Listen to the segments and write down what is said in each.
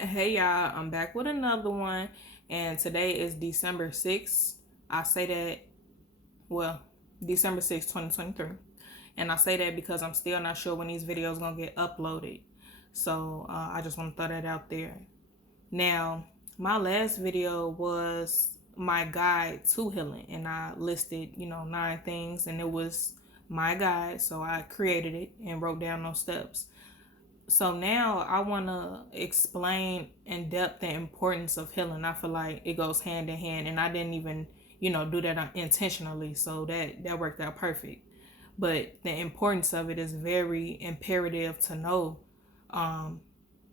Hey y'all, I'm back with another one, and today is December 6th. I say that, well, December 6th, 2023. And I say that because I'm still not sure when these videos gonna get uploaded. So I just want to throw that out there. Now, my last video was my guide to healing, and I listed, 9 things, and it was my guide. So I created it and wrote down those steps. So now I want to explain in depth the importance of healing. I feel like it goes hand in hand, and I didn't even, do that intentionally. So that worked out perfect. But the importance of it is very imperative to know,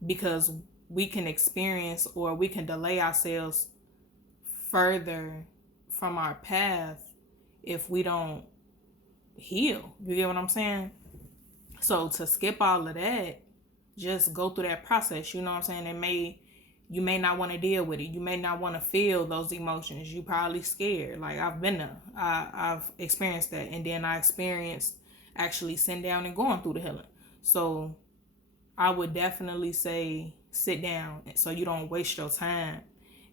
because we can experience or we can delay ourselves further from our path if we don't heal. You get what I'm saying? So to skip all of that, just go through that process. You know what I'm saying? You may not want to deal with it. You may not want to feel those emotions. You probably scared. Like I've been there. I've experienced that. And then I experienced actually sitting down and going through the healing. So I would definitely say sit down so you don't waste your time.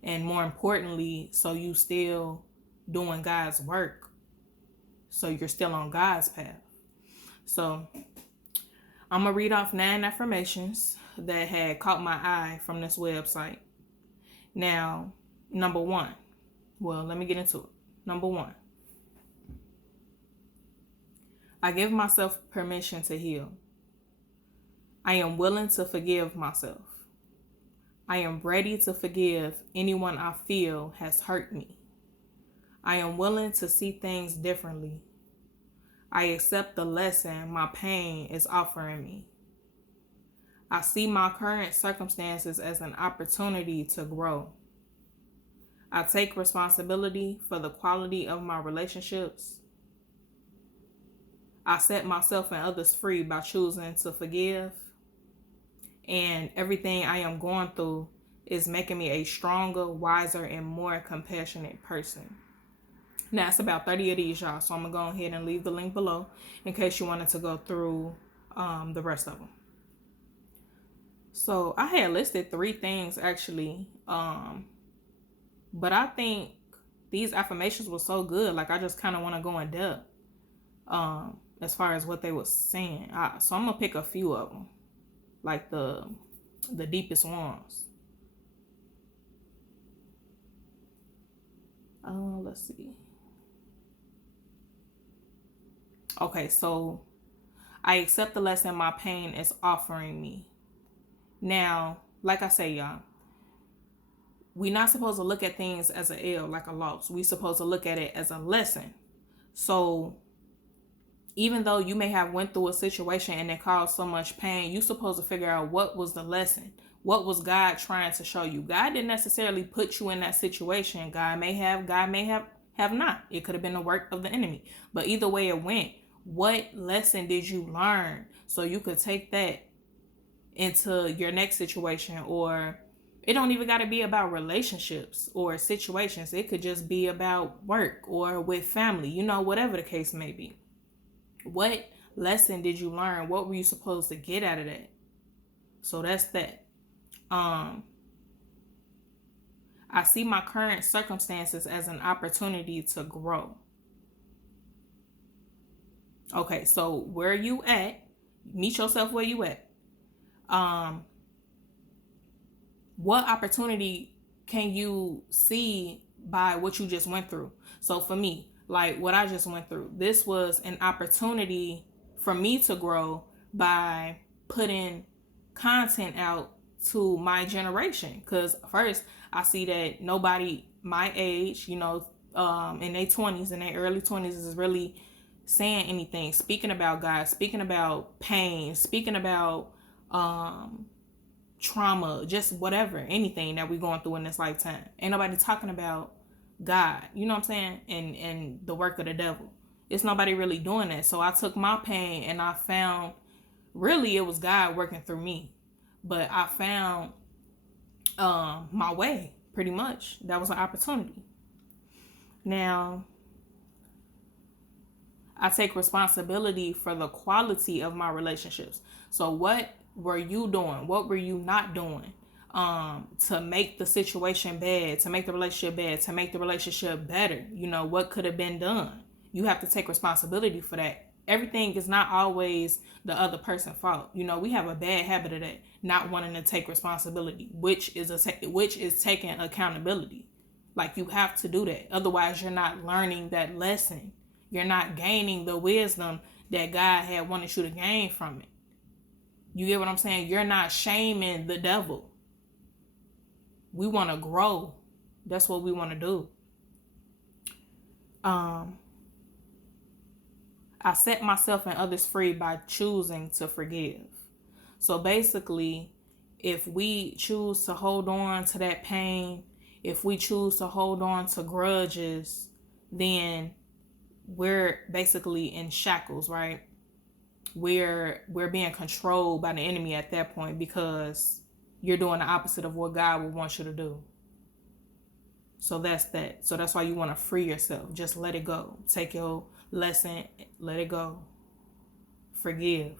And more importantly, so you still doing God's work. So you're still on God's path. So I'm going to read off 9 affirmations that had caught my eye from this website. Now, number 1. Well, let me get into it. Number 1. I give myself permission to heal. I am willing to forgive myself. I am ready to forgive anyone I feel has hurt me. I am willing to see things differently. I accept the lesson my pain is offering me. I see my current circumstances as an opportunity to grow. I take responsibility for the quality of my relationships. I set myself and others free by choosing to forgive. And everything I am going through is making me a stronger, wiser, and more compassionate person. Now, it's about 30 of these, y'all, so I'm going to go ahead and leave the link below in case you wanted to go through the rest of them. So I had listed 3 things, actually, but I think these affirmations were so good, like I just kind of want to go in depth as far as what they were saying. So I'm going to pick a few of them, like the deepest ones. Let's see. Okay, so I accept the lesson my pain is offering me. Now, like I say, y'all, we're not supposed to look at things as an L, like a loss. We're supposed to look at it as a lesson. So even though you may have went through a situation and it caused so much pain, you're supposed to figure out what was the lesson. What was God trying to show you? God didn't necessarily put you in that situation. God may have not. It could have been the work of the enemy. But either way it went, what lesson did you learn so you could take that into your next situation? Or it don't even got to be about relationships or situations. It could just be about work or with family, whatever the case may be. What lesson did you learn? What were you supposed to get out of that? So that's that. I see my current circumstances as an opportunity to grow. Okay, so where you at? Meet yourself where you at. What opportunity can you see by what you just went through? So for me, like what I just went through, this was an opportunity for me to grow by putting content out to my generation. Because first, I see that nobody my age, in their 20s, in their early 20s, is really saying anything, speaking about God, speaking about pain, speaking about trauma, just whatever, anything that we're going through in this lifetime. Ain't nobody talking about God, you know what I'm saying? And the work of the devil. It's nobody really doing that. So I took my pain and I found, really, it was God working through me. But I found my way, pretty much. That was an opportunity. Now, I take responsibility for the quality of my relationships. So what were you doing? What were you not doing to make the situation bad, to make the relationship bad, to make the relationship better. You know, what could have been done? You have to take responsibility for that. Everything is not always the other person's fault. You know, we have a bad habit of that, not wanting to take responsibility, which is taking accountability. Like, you have to do that. Otherwise, you're not learning that lesson. You're not gaining the wisdom that God had wanted you to gain from it. You get what I'm saying? You're not shaming the devil. We want to grow. That's what we want to do. I set myself and others free by choosing to forgive. So basically, if we choose to hold on to that pain, if we choose to hold on to grudges, then we're basically in shackles, right? We're being controlled by the enemy at that point, because you're doing the opposite of what God would want you to do. So that's that. So that's why you want to free yourself. Just let it go. Take your lesson, let it go. Forgive.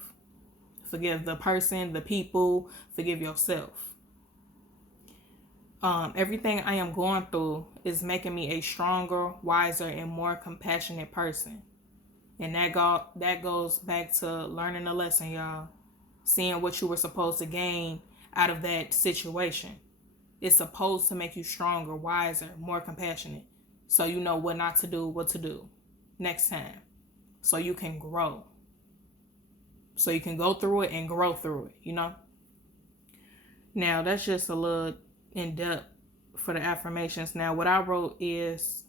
Forgive the person, the people, forgive yourself. Everything I am going through is making me a stronger, wiser, and more compassionate person. And that goes back to learning a lesson, y'all. Seeing what you were supposed to gain out of that situation. It's supposed to make you stronger, wiser, more compassionate. So you know what not to do, what to do next time. So you can grow. So you can go through it and grow through it, you know? Now, that's just a little in-depth for the affirmations. Now, what I wrote is,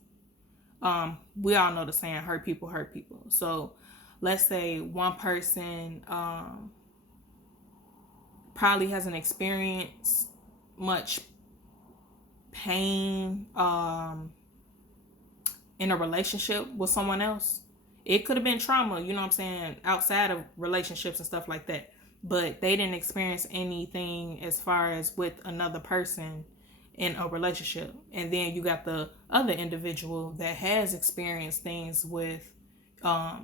we all know the saying, hurt people hurt people. So let's say one person probably hasn't experienced much pain in a relationship with someone else. It could have been trauma, you know what I'm saying, outside of relationships and stuff like that. But they didn't experience anything as far as with another person in a relationship. And then you got the other individual that has experienced things with their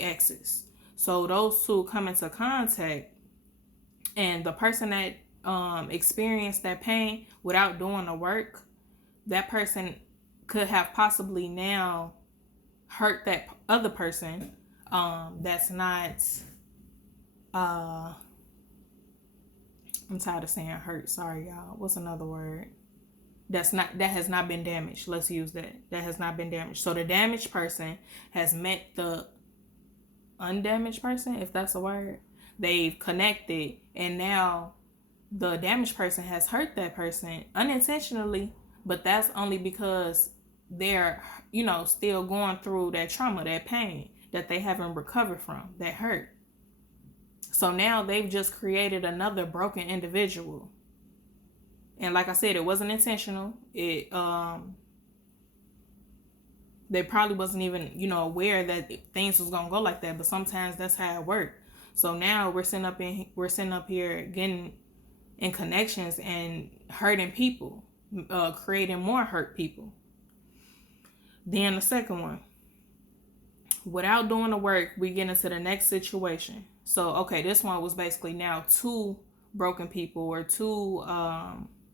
exes. So those two come into contact, and the person that experienced that pain without doing the work, that person could have possibly now hurt that other person that's not I'm tired of saying hurt, sorry y'all, what's another word that has not been damaged. Let's use that has not been damaged. So the damaged person has met the undamaged person, if that's a word. They've connected, and now the damaged person has hurt that person unintentionally, but that's only because they're, you know, still going through that trauma, that pain that they haven't recovered from, that hurt. So now they've just created another broken individual. And like I said, it wasn't intentional. They probably wasn't even, you know, aware that things was gonna go like that, but sometimes that's how it worked. So now we're sitting up here getting in connections and hurting people, creating more hurt people. Then the second one, without doing the work, we get into the next situation. So, okay, this one was basically now two broken people or two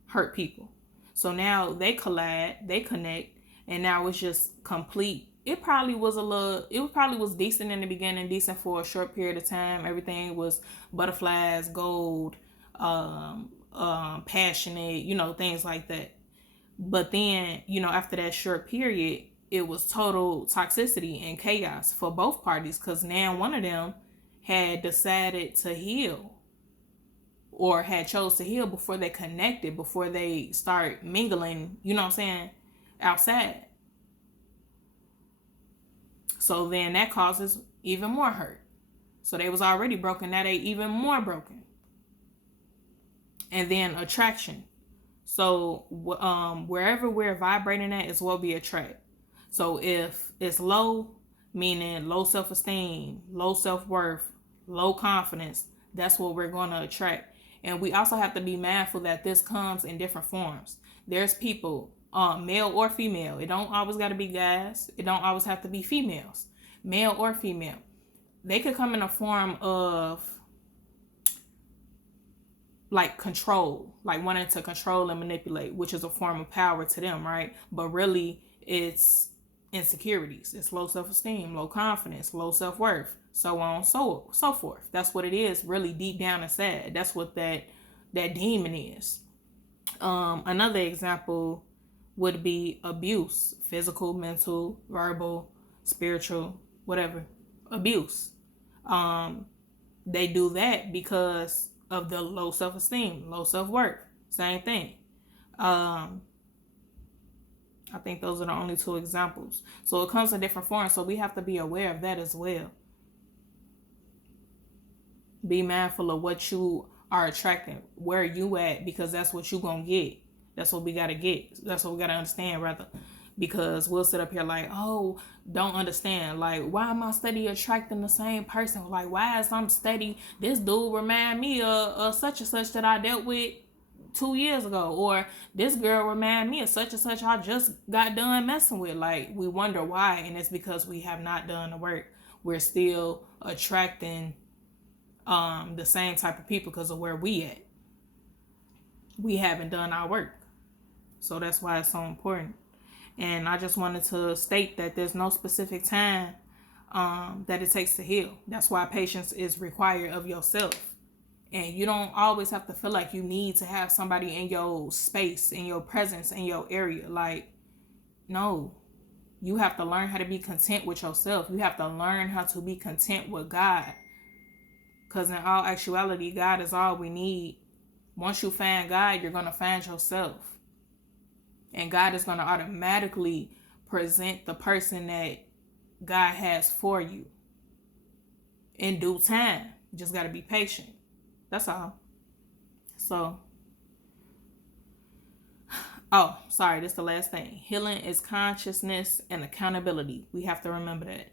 hurt people. So now they collide, they connect, and now it's just complete. It probably was decent in the beginning, decent for a short period of time. Everything was butterflies, gold, passionate, you know, things like that. But then, you know, after that short period, it was total toxicity and chaos for both parties, because now one of them had decided to heal, or had chose to heal before they connected, before they start mingling, you know what I'm saying, outside. So then that causes even more hurt. So they was already broken, now they even more broken. And then attraction. So wherever we're vibrating at is what we attract. So if it's low, meaning low self-esteem, low self-worth, low confidence, that's what we're going to attract. And we also have to be mindful that this comes in different forms. There's people, male or female. It don't always got to be guys. It don't always have to be females, male or female. They could come in a form of like control, like wanting to control and manipulate, which is a form of power to them, right? But really it's insecurities. It's low self-esteem, low confidence, low self-worth, so on, so forth. That's what it is, really deep down inside. That's what that demon is. Another example would be abuse, physical, mental, verbal, spiritual, whatever. Abuse. They do that because of the low self-esteem, low self-worth. Same thing. I think those are the only two examples. So it comes in different forms. So we have to be aware of that as well. Be mindful of what you are attracting, where you at, because that's what you gonna get. That's what we gotta get. That's what we gotta understand, rather. Because we'll sit up here like, oh, don't understand. Like, why am I steady attracting the same person? Like, why is I'm steady? This dude remind me of such and such that I dealt with 2 years ago. Or this girl remind me of such and such I just got done messing with. Like, we wonder why. And it's because we have not done the work. We're still attracting the same type of people because of where we at. We haven't done our work. So that's why it's so important. And I just wanted to state that there's no specific time that it takes to heal. That's why patience is required of yourself. And you don't always have to feel like you need to have somebody in your space, in your presence, in your area. Like, no. You have to learn how to be content with yourself. You have to learn how to be content with God. Because in all actuality, God is all we need. Once you find God, you're going to find yourself. And God is going to automatically present the person that God has for you in due time. You just got to be patient. That's all. So, oh, sorry, this is the last thing. Healing is consciousness and accountability. We have to remember that.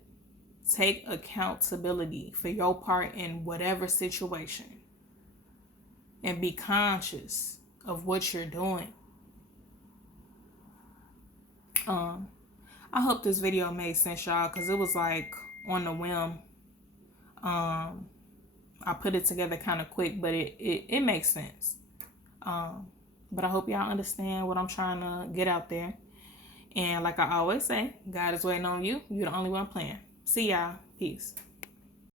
Take accountability for your part in whatever situation. And be conscious of what you're doing. I hope this video made sense, y'all, because it was like on the whim. I put it together kind of quick, but it makes sense. But I hope y'all understand what I'm trying to get out there. And like I always say, God is waiting on you. You're the only one playing. See y'all. Peace.